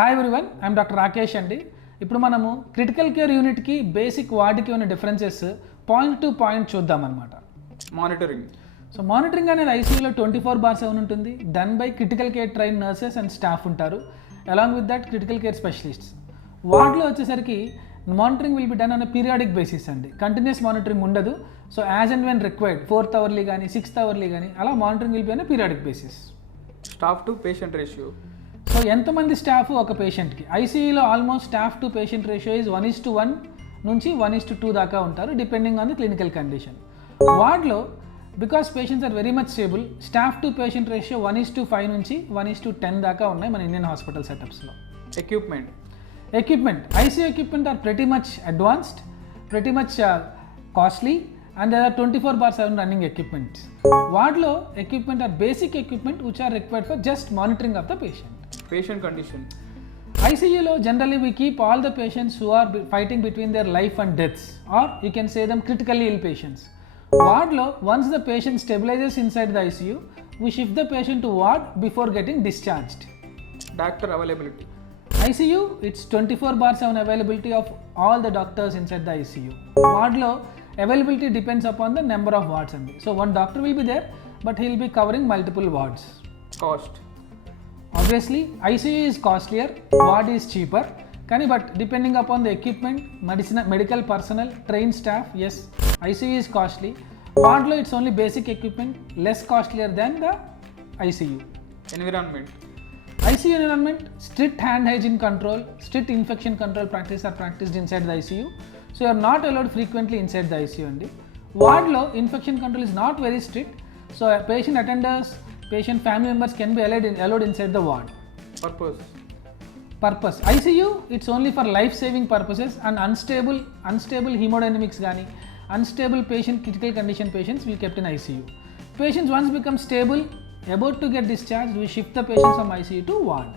Hi everyone, I'm doctor Rakesh అండి. ఇప్పుడు మనము క్రిటికల్ కేర్ యూనిట్కి బేసిక్ వార్డుకి ఉన్న డిఫరెన్సెస్ పాయింట్ టు పాయింట్ చూద్దాం అనమాట. మానిటరింగ్ అనేది ఐసీయూలో 24/7 ఉంటుంది. Done by critical care train nurses and staff ఉంటారు, along with that critical care specialists. వార్డులో వచ్చేసరికి monitoring will be done on periodic basis అండి. కంటిన్యూస్ మానిటరింగ్ ఉండదు. So as and when required 4th hourly కానీ 6th అవర్లీ కానీ అలా monitoring will be on periodic basis. Staff to patient ratio. So ఎంతమంది staff ఒక పేషెంట్కి? ఐసీయూలో almost staff to patient ratio is 1:1 నుంచి 1:2 దాకా ఉంటారు, depending on the clinical condition. వార్డ్లో because patients are very much stable, staff to patient ratio 1:5 నుంచి 1:10 దాకా ఉన్నాయి మన ఇండియన్ హాస్పిటల్ సెటప్స్లో. Equipment ICU equipment are pretty much advanced, pretty much costly, and there are 24/7 running equipments. వార్డ్లో equipment are basic equipment which are required for just monitoring of the patient. Patient condition. ICUలో generally we keep all the patients who are fighting between their life and deaths, or you can say them critically ill patients. Wardలో once the patient stabilizes inside the ICU, we shift the patient to ward before getting discharged. Doctor availability. ICU, it's 24/7 availability of all the doctors inside the ICU. Wardలో availability depends upon the number of wards only. So one doctor will be there, but he will be covering multiple wards. Cost. Obviously, ICU is costlier, ward is cheaper. But depending upon the equipment, medical personnel, trained staff, yes, ICU is costly. Wardlo it's only basic equipment, less costlier than the ICU. Environment. ICU environment, strict hand hygiene control, strict infection control practices are practiced inside the ICU. So you are not allowed frequently inside the ICU only. Wardlo infection control is not very strict. So patient attenders, patient family members can be allowed inside the ward. Purpose ICU, it's only for life saving purposes and unstable hemodynamics gaani, unstable patient critical condition patients we kept in ICU. Patients once become stable, about to get discharged, we shift the patients from ICU to ward.